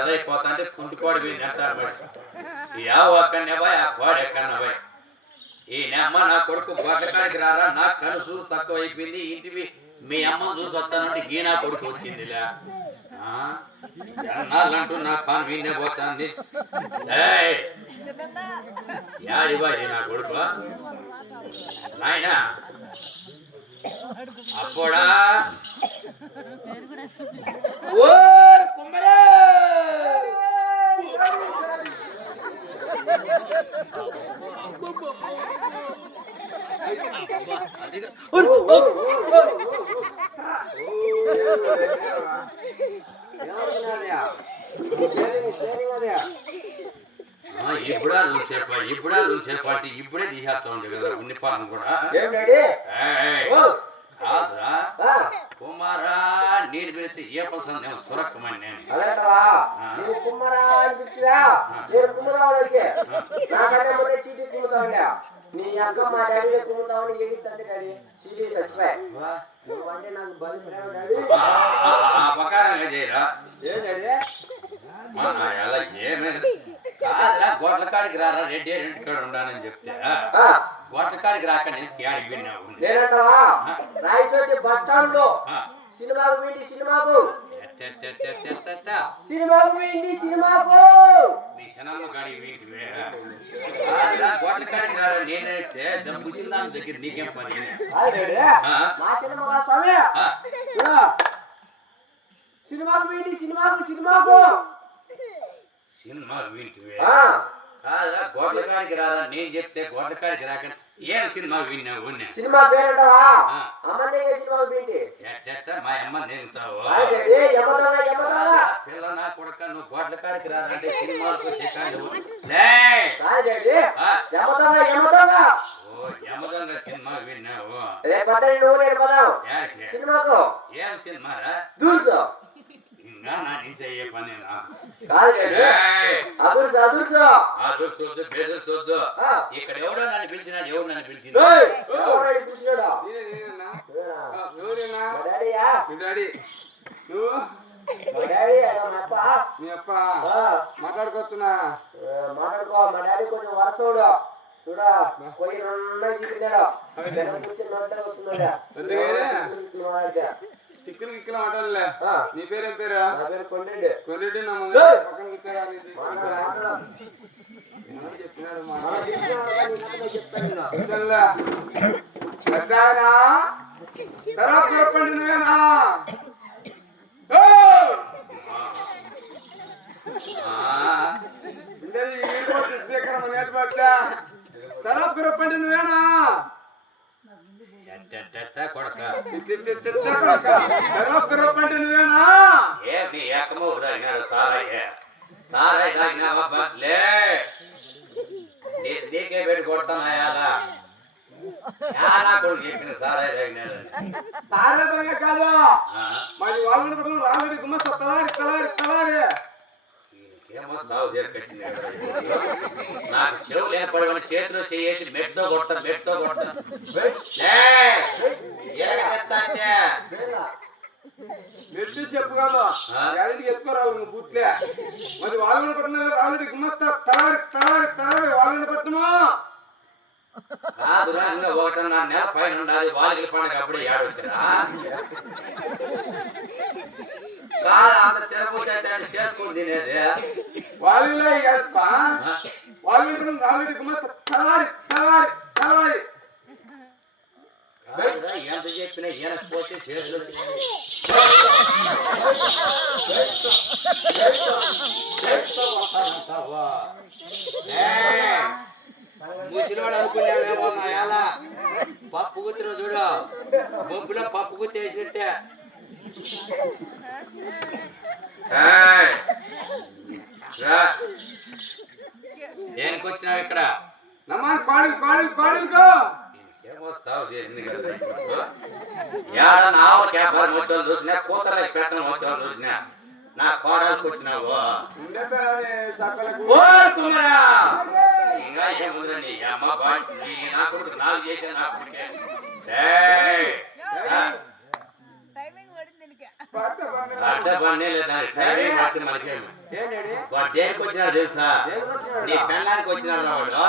ఎదైపోతాంటే కుంటుకోడి పోయింది అంటారు యావ అక్కడనే పోయి ఆ కోడి ఎక్కడనే పోయి ఈ నెమ్మ నా కొడుకు గొడ్లకాడికి రారా నాకు కనుసు తక్కువ అయిపోయింది ఇంటివి మీ అమ్మను చూసి వస్తానంటే ఈ నా కొడుకు వచ్చిందిలే నాళ్ళంటూ నా పాను వీనే పోతుంది యాడి బాయ్ నా కొడుకు నాయనా అప్పుడా ఓ కుమ్మరే ఇప్పుడే చెప్పండి ఇప్పుడే తీసేస్తాండి కదా ఉన్ని పాలన కూడా కాదురా కుమారా నీరు పిలిచి ఏ పల్సన్ నేను సురక్కమని నేను నీ అక్క మా డాడీ కుమ్ముతావని ఎగిస్తుంది డాడీ సీడీ చచ్చిపోయా నువ్వంటే నాకు బలి పకారంగా చేయరా ఏమే కాదురా గొడ్ల కాడికి రారా రెడ్డి ఇంటి కాడ ఉండాలని చెప్తే గోట్ల కాడికి రాక నేను ఏడికి విన్నావు నేనంటావా రాయచోటి బస్ స్టాండ్ లో సినిమాకు పోయింది సినిమాకు సినిమాకు నీ శనమ్మ కాడికి వీటివే గోట్ల కాడికి రా నేనైతే దమ్ముచిల్లా దగ్గర నీకేం పని మా సినిమా స్వామి సినిమాకు పోయింది సినిమాకు సినిమా వీటివే కాదురా గోట్ల కాడికి రారా నేను చెప్తే గోట్ల కాడికి రాక ఏం సినిమా విన్నావు సినిమా పేరంటావా అమ్మన్నయ్య సినిమాకు పోయింది మా అమ్మ నేనుతావు పిల్ల నా కొడుక నువ్వు గోట్ల కాడికి రాదంటే సినిమాలకు ఓ యమదొంగ సినిమా విన్నావు ఏం సినిమా రా ఇంకా నా నుంచి అయ్యే పని అదుర్సొద్దు బెదుర్సొద్దు ఇక్కడ ఎవడో నన్ను పిలిచినాడు ఎవడు నన్ను పిలిచినాడు మాట్లాడుకోవచ్చునా మాట్లాడుకో మా డాడీ కొంచెం వరసోడు చూడా పోయి చూపినాడు వస్తున్నాడా చిక్కులు గిక్కులు మాట్లాడలే నీ పేరేం పేరు నా పేరు కొండెడ్డి కొన్నిటి నా పక్కన కూర్చోరా చెప్పినాడు చెప్పండి నువ్వేనా చెప్పండి నువ్వేనా కొడక చెప్పండి నువ్వేనా ఏ నీ ఏకమో సారాయే సారాయి తాగినావా లే నీకే పెట్టి కొడతానా యాలా కొడుకు చెప్పిన సారాయి తాగినాడు సారా కాదు మరి వాళ్ళు రాముడి గుమ్మస్త తలారి ఏమో సాగు తీర్కొచ్చింది నాకు చెవులు ఏర్పడమని చేతిలో చేసి మెట్తో కొడతాను మెట్టు చెప్పు కాదు గ్యారెంటీ ఎత్తుకోరావు బుట్లే మరి వాళ్ళు పట్టిన రాముడి గుమ్మస్త తలారి వాళ్ళు పట్టమా కాదురా ఇంకా 1.5 నెల పైన ఉండాలి వాళ్ళకి పండుగ అప్పుడే ఏడొచ్చారా కాదు అంత తిరగబోతే చేసుకుని తినేది వాళ్ళు రాముడి గుమ్మస్త తలారి ఎంత చెప్పినా ఏనకపోతే చేతులు ముసిలోడు అనుకున్నావేమో నా ఎలా పప్పు గుత్తిలో చూడు బొబ్బులో పప్పు గుత్తి వేసినట్టే దేనికి వచ్చినావు ఇక్కడ నమ్మా కోడలుకో ఏమో సాగు చేసింది కదా ఏడ నావ వ్యాపారం వచ్చాను చూసినా కూతురు పెట్టడం వచ్చాను చూసినా నా కోడలకు వచ్చినావు ఇంకా ఏముందండి అమ్మ నా కొడుకు నాకు చేసే నా కొడుకే దేనికి వచ్చినాడు తెలుసా నీ పెళ్ళానికి వచ్చినాడు వాడు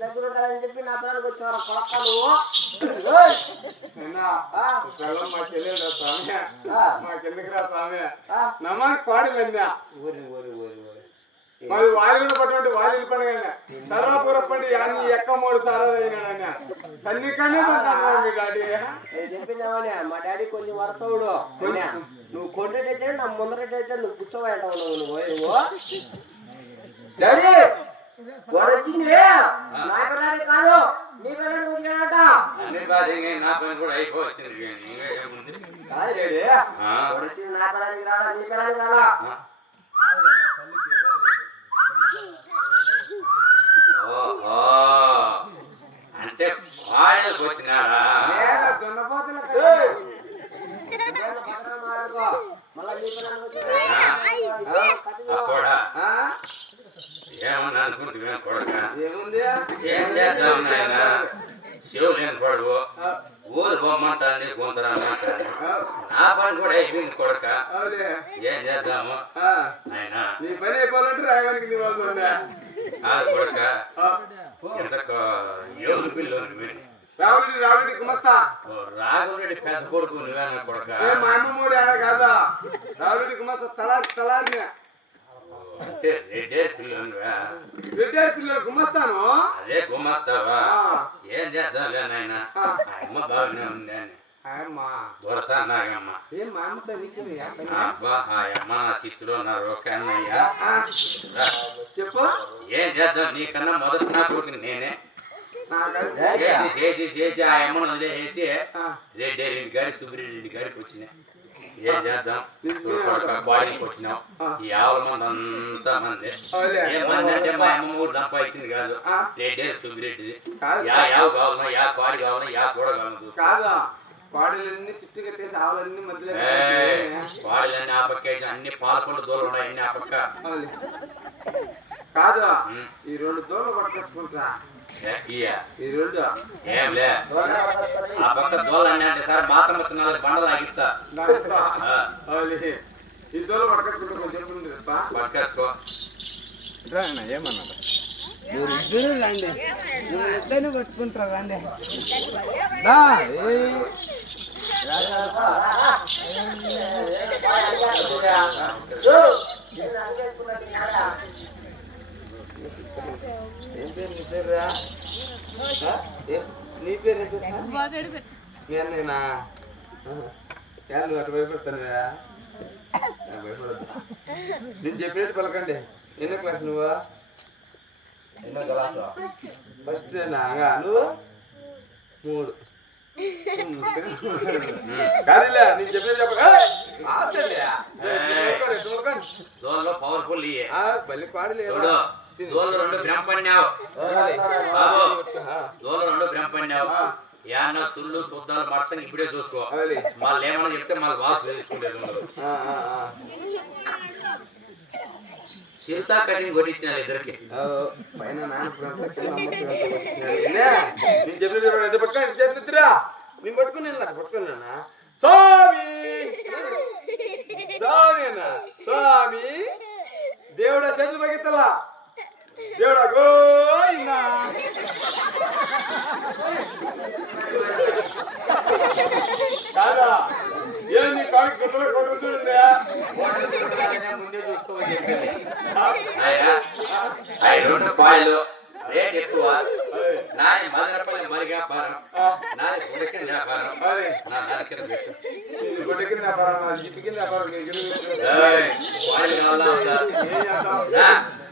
దగ్గర ఉండాలని చెప్పి నా పిల్లలకి వచ్చేవారు కొడతాను మాకెందుకురా స్వామి నమ్మని కోడలు మరి వాళ్ళు పట్టు వాళ్ళు పండుగ సరాపుర పండి అన్ని ఎక్క 3 సారాలు అయినాడన్న కన్నీ కన్నీ మీ డాడీ చెప్పిందామని మా డాడీ కొంచెం వరసవుడు నువ్వు కొండటైతే నా ముందరటైతే నువ్వు కూర్చోబోయేటావు నువ్వు డాడీ వాడు వచ్చింది నా పిల్లాడి కాదు నీ పిల్లాడికి వచ్చినాడట నా పని కూడా అయిపోవచ్చింది కాదు డాడీ వాడు వచ్చింది నా పిల్లాడికి రాలా నీ పిల్లాడికి రాలా అంటే వాళ్ళకి వచ్చినారా ఏమన్నా అనుకుంటున్నాను కొడక ఏముంది ఏం చేద్దాం నాయన శివుడు లేని పడువు ఊరు బొమ్మంటాంది గుంతరమ్మంటాంది నా పని కూడా అయిపోయింది కొడక అవులే ఏం చేద్దాము ఆయన నీ పని అయిపోవాలంటే రాయడానికి నీ వాళ్ళు ఉందా కొడక ఎంత యోగుల పిల్లలు రావుడి గుమస్తా రాఘురెడ్డి పెద్ద కొడుకు నువ్వేనా కొడక మా అమ్మ మూడు ఏడా కాదా రావుడి గుమస్తా తలారినే అంటే రెడ్డే పిల్లలు రెడ్డి పిల్లలు గుమస్తాను అదే గుమ్మస్తావా ఏం చేద్దాంలే నాయన అమ్మ బాగానే ఉంది అని దొరసా నాగమ్మ ఏం మా అమ్మతో నీకు అబ్బా ఆ అమ్మ నా సిత్తులో నా రోకన్నయ్యా చెప్పు ఏం చేద్దాం నీకన్నా మొదటి నా కొడుకుని నేనే చేసి ఆ అమ్మను వదిలేసి రెడ్డి ఇంటి గారి సుబ్బిరెడ్డి ఇంటి గారికి వచ్చినాయి ఏం చేద్దాం బాడీకి వచ్చినాం ఈ ఆవుల మంది అంతా మంది ఏ మంది అంటే మా అమ్మ కూడా సంపాదించింది కాదు రెడ్డి సుబ్బిరెడ్డిది యావ కావాలన్నా యా పాడి కావాలన్నా యా కూడా కావాలన్నా కాదా పాడలన్నీ చుట్టూ కట్టేసి ఆవులన్నీ మధ్యలో పాడలన్నీ ఆ పక్క అన్ని పాలకొండ దూరం ఉన్నాయి అన్ని ఆ పక్క కాదు ఈ 2 దూరం పట్టుకొచ్చుకుంటా ఈ 2 ఏంలే ఆ పక్క దూరాన్ని అంటే సార్ మాత్రం 4 బండలు ఆగిచ్చా ఈ దూరం పట్టుకొచ్చుకుంటా కొంచెం పట్టుకోసుకో ఏమన్నా ఇద్దరు రండి ఎట్లయినా పట్టుకుంటారు రండి నీ పేరు మీ అన్నయ్యనా అటు భయపడతాను భయపడద్దు నేను చెప్పినట్టు పలకండి ఎన్నో క్లాస్ నువ్వు ఫస్ట్ నువ్వు 3 కాదులే నేను చెప్పేది పవర్ఫుల్ బలి పాడలేదు దోళ్ళు 2 బ్రహ్మణ్యావు బాబు దోళ్ళు 2 బ్రహ్మణ్యావు ఏమన్నా సుళ్ళు శుద్ధాలు మర్చని ఇప్పుడే చూసుకో మళ్ళీ ఏమన్నా చెప్తే మళ్ళీ వాసు తీసుకుంటేది ఉండదు చిరుతా కటింగ్ కొట్టించిన ఇద్దరికి పైన చేతురా నేను పట్టుకుని పట్టుకున్నా స్వామి స్వామి స్వామి దేవుడా చేతులు పగెత్తలా దేవుడా గోయిందా కాదా ఏం నీ కాకి గుట్టలు కొట్టుకుంటుందా ముందే చూసుకోమని చెప్పింది 2 పాయలు రేట్ ఎక్కువ నాది మదనపల్లి మరి వ్యాపారం నాది గుడికిన వ్యాపారం నా నరకిన పెట్టు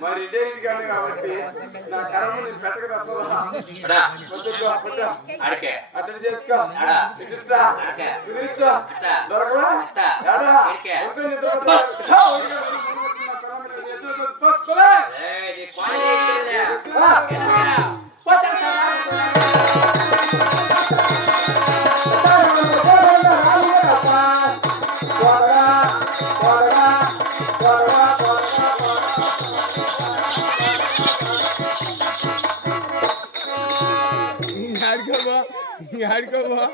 మరి కాబట్టి నా కర్మ నేను పెట్టక తప్పదా అడికే అట్లా చేసుకో ఆడుకోబా